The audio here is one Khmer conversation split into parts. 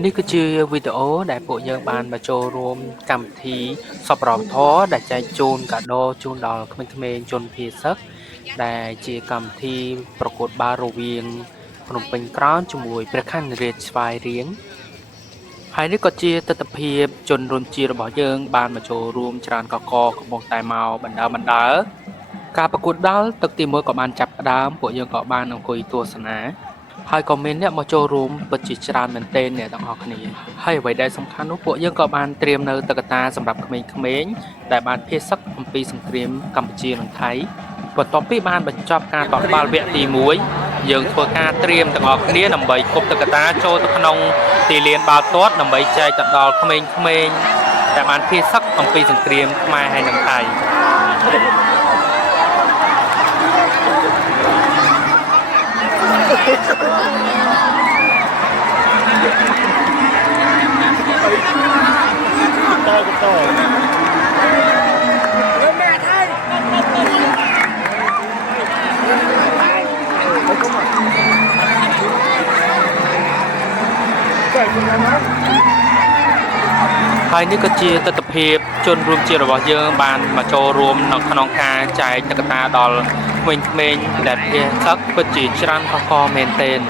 នេះគឺជាវីដេអូដែលពួកយើងបានមកចូលរួមកម្មវិធីសប្បុរសធម៌ដែលចែកជូនកាដូជូនដល់ក្មេងៗជនភៀសឹកដែលជាកម្មវិធីប្រកួតបាល់រវាងភ្នំពេញក្រោនជាមួយព្រះខ័នរាជស្វាយរៀងហើយនេះក៏ជាទស្សនវិជ្ជាជនរួមជាតិរបស់យើងបានមកចូលរួមច្រើនកកកំពុងតែមកបណ្ដើរការប្រកួតដាល់ទឹកទី1ក៏បានចាប់ផ្ដើមពួកយើងក៏បានអង្គុយទស្សនាហើយក៏មានអ្នកមកចូលរួមពិតជាច្រើនមែនទែនអ្នកទាំងអស់គ្នាហើយអ្វីដែលសំខាន់នោះពួកយើងក៏បានត្រៀមនៅតុក្កតាសម្រាប់ក្មេងៗដែលបានភៀសសឹកអំពីសង្គ្រាមកម្ពុជានិងថៃបន្ទាប់ពីបានបញ្ចប់ការតបបាល់វគ្គទី1យើងធ្វើការត្រៀមទាំងអស់គ្នាដើម្បីគប់តុក្កតាចូលទៅក្នុងទីលានបាល់ទាត់ដើម្បីចែកទៅដល់ក្មេងៗដែលបានភៀសសឹកអំពីសង្គ្រាមខ្មែរហើយនិងថៃហើយនេះក៏ជាទស្សនវិជ្ជាជនរួមជាតិរបស់យើងបានមកចូលរួមនៅក្នុងការចែកតុក្កតាដល់ក្មេងៗដែលភៀសសឹកពិតជាច្រើនកកមែនទែន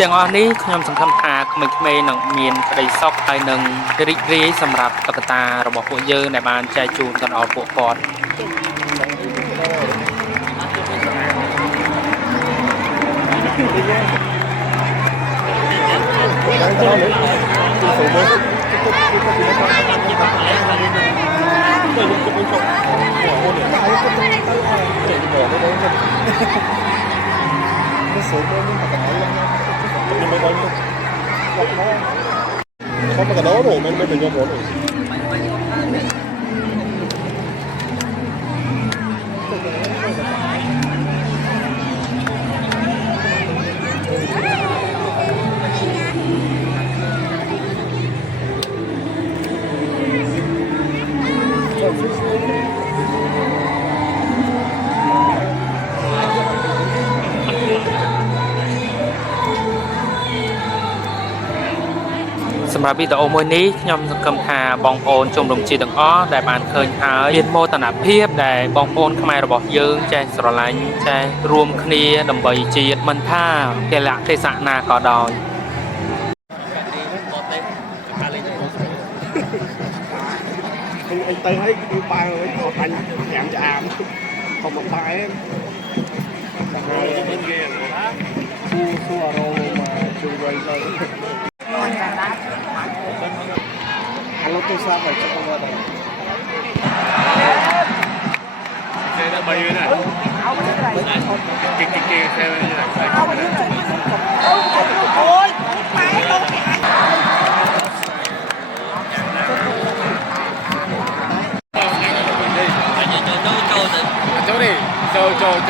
ទាំងអស់នេះខ្ញុំសង្ឃឹមថាក្មេងៗនឹងមានក្តីសុខហើយនឹងរីករាយសម្រាប់តុក្កតារបស់ពួកយើងដែលបានចែកជូនទៅដល់ពួកគាត់không có đó rồi mình đừng có rồi សម្រាប់វីដេអូមួយនេះខ្ញុំសង្ឃឹមថាបងប្អូនជនរួមជាតិទាំងអស់ដែលបានឃើញហើយមានមោទនភាពដែលបងប្អូនខ្មែររបស់យើងចេះស្រឡាញ់ចេះរួមគ្នាដើម្បីជាតិមិនថាកិលៈទេសៈណាក៏ដោយអីទៅហើយគឺបើអត់បាញ់5ចាមខំមកបាយហើយមិនគេគូអារម្មណ៍មកជួយវិញទៅអាឡូទូសាប់ឲ្យចុះមកដល់thế là bay rồi này kì theo như này ôi máy luôn chỗ đi chỗ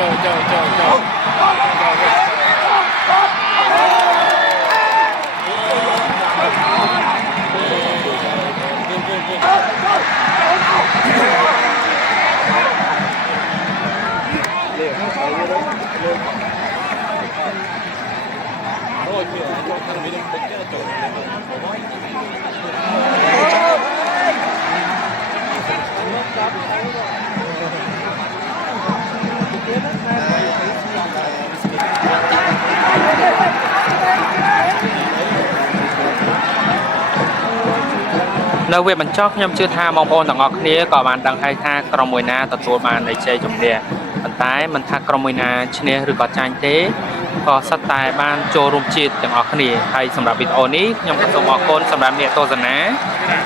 នៅវគ្គបញ្ចប់ខ្ញុំជឿថាបងប្អូនទាំងអស់គ្នាក៏បានដឹងហើយថាក្រុមមួយណាទទួលបាននៃជ័យជំនះប៉ុន្តែមិនថាក្រុមមួយណាឈ្នះឬក៏ចាញ់ទេក៏សុទ្ធតែបានចូលរួមជាតិទាំងអស់គ្នាហើយសម្រាប់វីដេអូនេះខ្ញុំក៏សូមអរគុណសម្រាប់អ្នកទស្សនា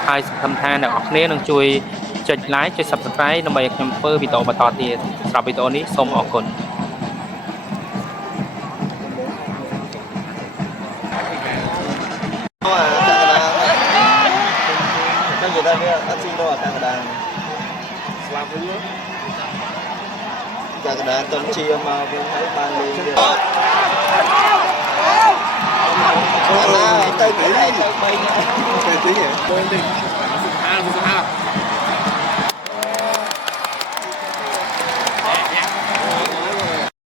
ហើយសង្ឃឹមថាអ្នកនរគ្នានឹងជួយចុច like ចុច subscribe ដើម្បីឲ្យខ្ញុំធ្វើវីដេអូបន្តទៀតសម្រាប់វីដេអូនេះសូមអរគុណcả cái đá tuần chia mà với mấy ban lên được. tới đi. Tới tí nhỉ? Lên đi. Phục 2,